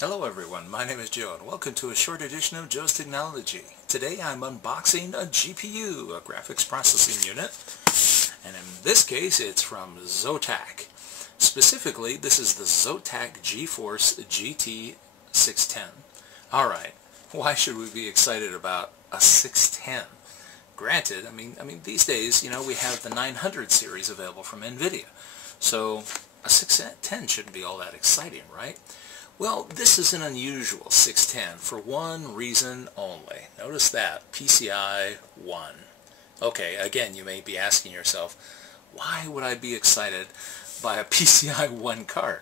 Hello everyone, my name is Joe and welcome to a short edition of Joe's Technology. Today I'm unboxing a GPU, a graphics processing unit, and in this case it's from ZOTAC. Specifically, this is the ZOTAC GeForce GT 610. Alright, why should we be excited about a 610? Granted, I mean these days, we have the 900 series available from NVIDIA, so a 610 shouldn't be all that exciting, right? Well, this is an unusual 610 for one reason only. Notice that, PCI 1. Okay, again, you may be asking yourself, why would I be excited by a PCI 1 card?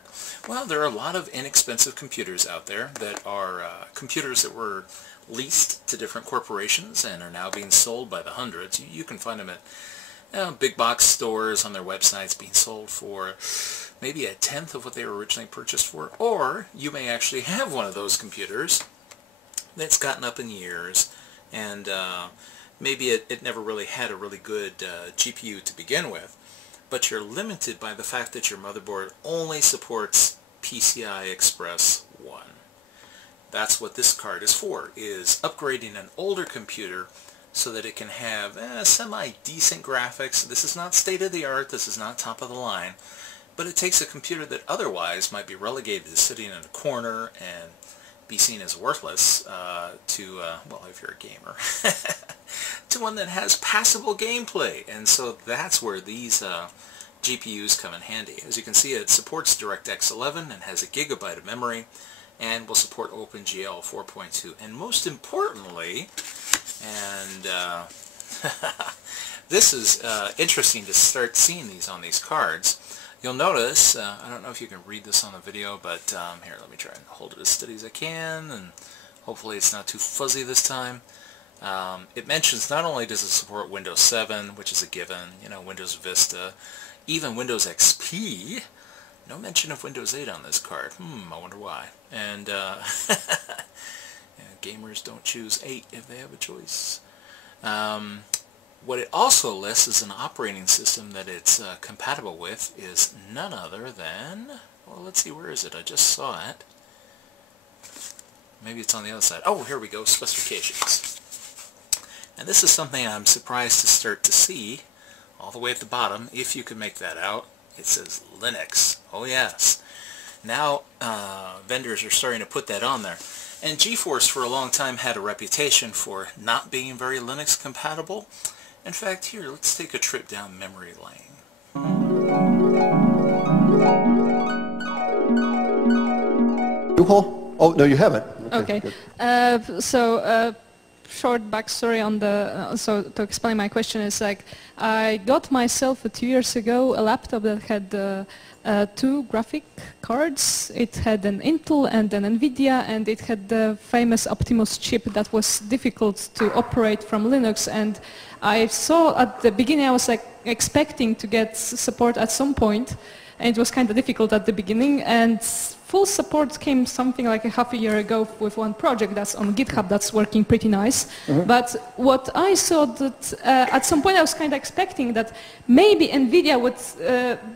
Well, there are a lot of inexpensive computers out there that are computers that were leased to different corporations and are now being sold by the hundreds. You can find them at big box stores on their websites being sold for maybe a tenth of what they were originally purchased for, or you may actually have one of those computers that's gotten up in years and maybe it never really had a really good GPU to begin with, but you're limited by the fact that your motherboard only supports PCI Express 1. That's what this card is for, is upgrading an older computer so that it can have semi-decent graphics. This is not state-of-the-art, this is not top-of-the-line, but it takes a computer that otherwise might be relegated to sitting in a corner and be seen as worthless well, if you're a gamer, to one that has passable gameplay. And so that's where these GPUs come in handy. As you can see, it supports DirectX 11 and has a gigabyte of memory and will support OpenGL 4.2. And most importantly, and this is interesting to start seeing these on these cards. You'll notice, I don't know if you can read this on the video, but here, let me try and hold it as steady as I can, and hopefully it's not too fuzzy this time. It mentions not only does it support Windows 7, which is a given, Windows Vista, even Windows XP. No mention of Windows 8 on this card. I wonder why. And gamers don't choose 8 if they have a choice. What it also lists as an operating system that it's compatible with is none other than, well, let's see, where is it? I just saw it. Maybe it's on the other side. Oh, here we go, specifications. And this is something I'm surprised to start to see all the way at the bottom, if you can make that out. It says Linux. Oh yes. Now vendors are starting to put that on there. And GeForce for a long time had a reputation for not being very Linux compatible. In fact, here, let's take a trip down memory lane. Oh, no, you haven't. Okay. Short backstory on the, so to explain my question is like, I got myself 2 years ago a laptop that had 2 graphic cards. It had an Intel and an NVIDIA, and it had the famous Optimus chip that was difficult to operate from Linux. And I saw at the beginning, I was like expecting to get support at some point, and it was kind of difficult at the beginning, and full support came something like a half a year ago with one project that's on GitHub that's working pretty nice. But what I saw that at some point I was kind of expecting that maybe NVIDIA would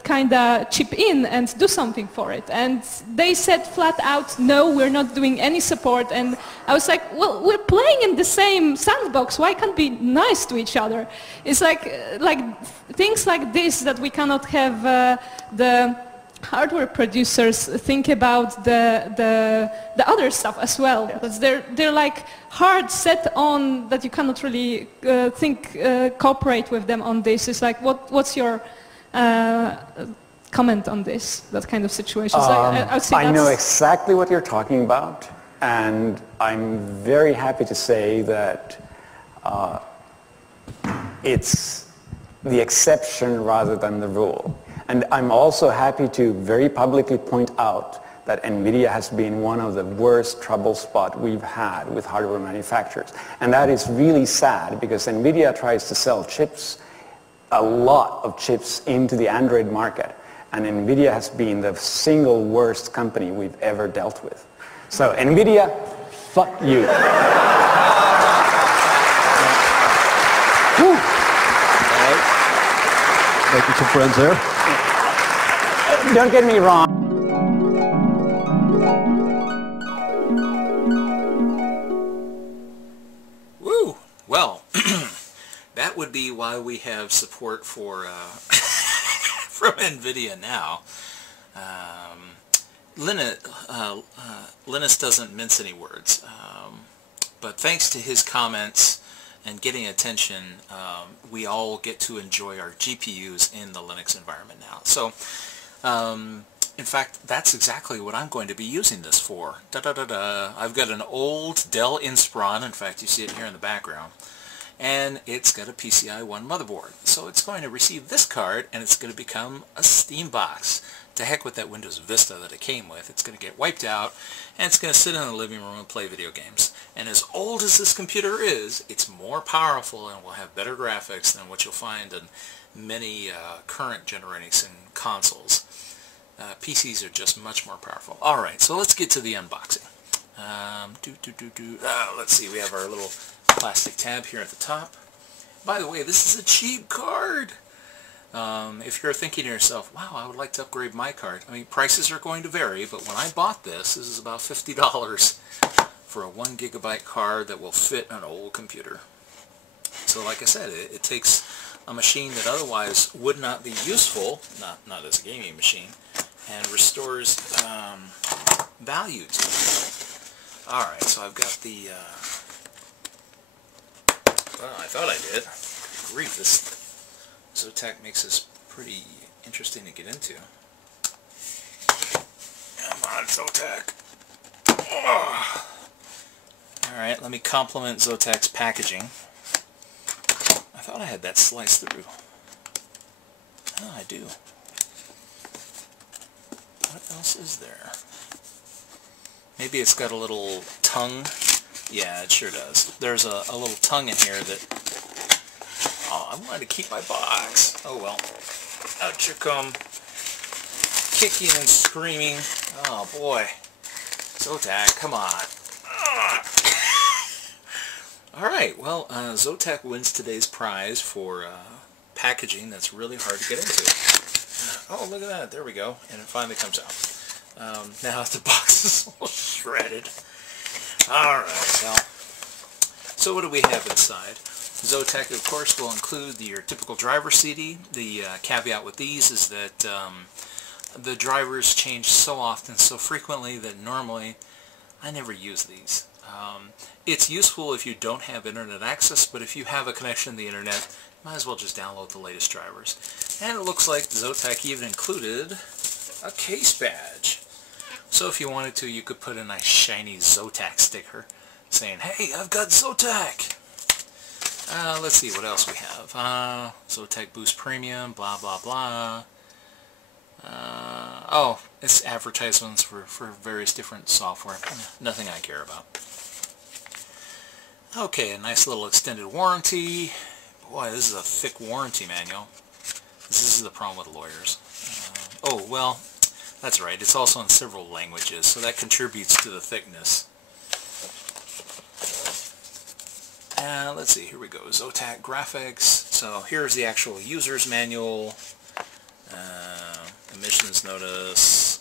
kind of chip in and do something for it. And they said flat out, no, we're not doing any support. And I was like, well, we're playing in the same sandbox. Why can't we be nice to each other? It's like things like this that we cannot have the hardware producers think about the other stuff as well, because they're like hard set on that you cannot really cooperate with them on this. It's like what's your comment on this, that kind of situation? I know exactly what you're talking about, and I'm very happy to say that it's the exception rather than the rule. And I'm also happy to very publicly point out that NVIDIA has been one of the worst trouble spots we've had with hardware manufacturers. And that is really sad, because NVIDIA tries to sell chips, a lot of chips, into the Android market. And NVIDIA has been the single worst company we've ever dealt with. So NVIDIA, fuck you. Making some friends there. Don't get me wrong. why we have support for from NVIDIA now. Linus doesn't mince any words, but thanks to his comments and getting attention, we all get to enjoy our GPUs in the Linux environment now. So, in fact, that's exactly what I'm going to be using this for. I've got an old Dell Inspiron, in fact you see it here in the background, and it's got a PCI-E motherboard. So it's going to receive this card and it's going to become a Steam box. To heck with that Windows Vista that it came with. It's going to get wiped out and it's going to sit in the living room and play video games. And as old as this computer is, it's more powerful and will have better graphics than what you'll find in many current generating consoles. PCs are just much more powerful. Alright, so let's get to the unboxing. Let's see, we have our little plastic tab here at the top. By the way, this is a cheap card. If you're thinking to yourself, wow, I would like to upgrade my card. I mean, prices are going to vary, but when I bought this is about $50 for a 1 gigabyte card that will fit an old computer. So like I said, it takes a machine that otherwise would not be useful, not as a gaming machine, and restores value to it. Alright, so I've got the, well, I thought I did. Good grief, this ZOTAC makes this pretty interesting to get into. Come on, ZOTAC. Oh. Alright, let me compliment ZOTAC's packaging. I thought I had that sliced through. Oh, I do. What else is there? Maybe it's got a little tongue. Yeah, it sure does. There's a little tongue in here that... Oh, I wanted to keep my box. Oh well. Out you come. Kicking and screaming. Oh boy. ZOTAC, come on. Alright, well, ZOTAC wins today's prize for packaging that's really hard to get into. Oh, look at that. There we go. And it finally comes out. Now the box is all shredded. Alright, well. So what do we have inside? ZOTAC, of course, will include your typical driver CD. The caveat with these is that the drivers change so often, so frequently, that normally I never use these. It's useful if you don't have internet access, but if you have a connection to the internet, might as well just download the latest drivers. And it looks like ZOTAC even included a case badge. So if you wanted to, you could put a nice shiny ZOTAC sticker saying, hey, I've got ZOTAC! Let's see what else we have. ZOTAC Boost Premium, blah blah blah. Oh, it's advertisements for various different software. Nothing I care about. Okay, a nice little extended warranty. Boy, this is a thick warranty manual. This is the problem with lawyers. Oh, well, that's right. It's also in several languages, so that contributes to the thickness. Let's see, here we go. ZOTAC graphics. So here's the actual user's manual. Emissions notice.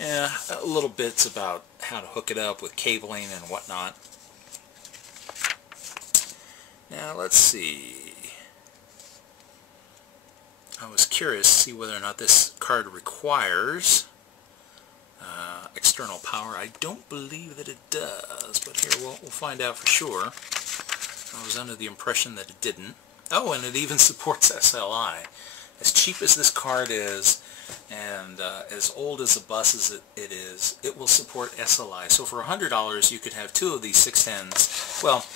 Yeah, a little bits about how to hook it up with cabling and whatnot. Now let's see. I was curious to see whether or not this card requires external power. I don't believe that it does, but here we'll find out for sure. I was under the impression that it didn't. Oh, and it even supports SLI. As cheap as this card is, and as old as the bus as it is, it will support SLI. So for $100, you could have two of these 610s. Well,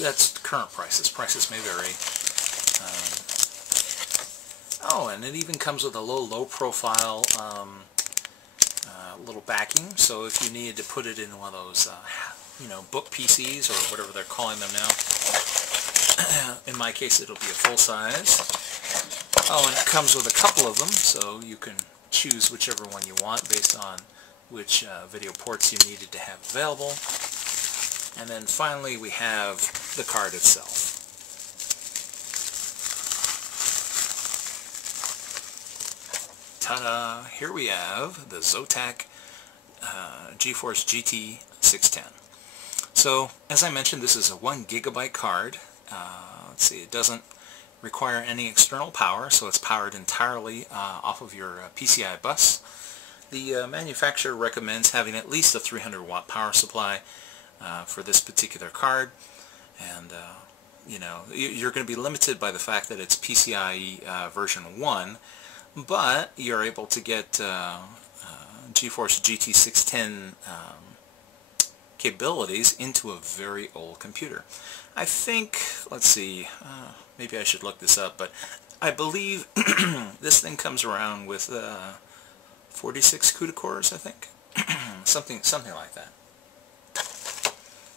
that's current prices. Prices may vary. Oh, and it even comes with a low profile little backing. So if you needed to put it in one of those, book PCs or whatever they're calling them now. In my case, it'll be a full size. Oh, and it comes with a couple of them, so you can choose whichever one you want based on which video ports you needed to have available. And then finally, we have the card itself. Ta-da! Here we have the ZOTAC GeForce GT 610. So, as I mentioned, this is a 1 gigabyte card. Let's see, it doesn't require any external power, so it's powered entirely off of your PCI bus. The manufacturer recommends having at least a 300 watt power supply for this particular card, and you know, you're going to be limited by the fact that it's PCI-E version 1, but you're able to get GeForce GT 610 capabilities into a very old computer. I think, let's see, maybe I should look this up, but I believe this thing comes around with 46 CUDA cores, I think. something like that.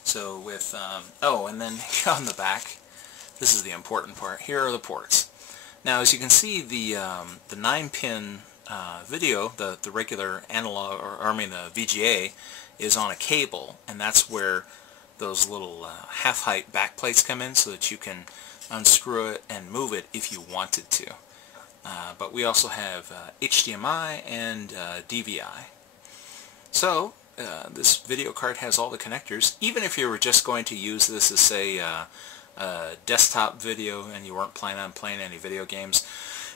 So with, oh, and then on the back, this is the important part. Here are the ports. Now, as you can see, the 9-pin video, the regular analog, or I mean the VGA, is on a cable, and that's where those little half-height backplates come in, so that you can unscrew it and move it if you wanted to. But we also have HDMI and DVI. So this video card has all the connectors. Even if you were just going to use this as, say, a desktop video and you weren't planning on playing any video games,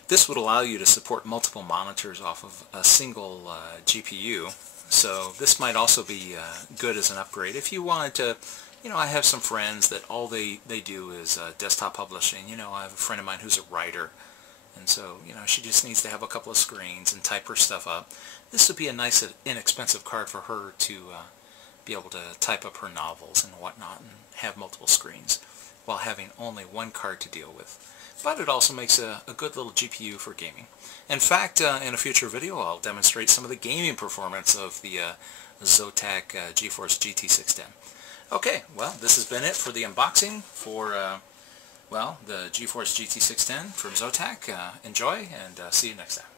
this would allow you to support multiple monitors off of a single GPU. So this might also be good as an upgrade if you wanted to. You know, I have some friends that all they do is desktop publishing. You know, I have a friend of mine who's a writer, and so, you know, she just needs to have a couple of screens and type her stuff up. This would be a nice, inexpensive card for her to be able to type up her novels and whatnot and have multiple screens while having only one card to deal with. But it also makes a good little GPU for gaming. In fact, in a future video, I'll demonstrate some of the gaming performance of the ZOTAC GeForce GT 610. Okay, well, this has been it for the unboxing for, well, the GeForce GT 610 from ZOTAC. Enjoy, and see you next time.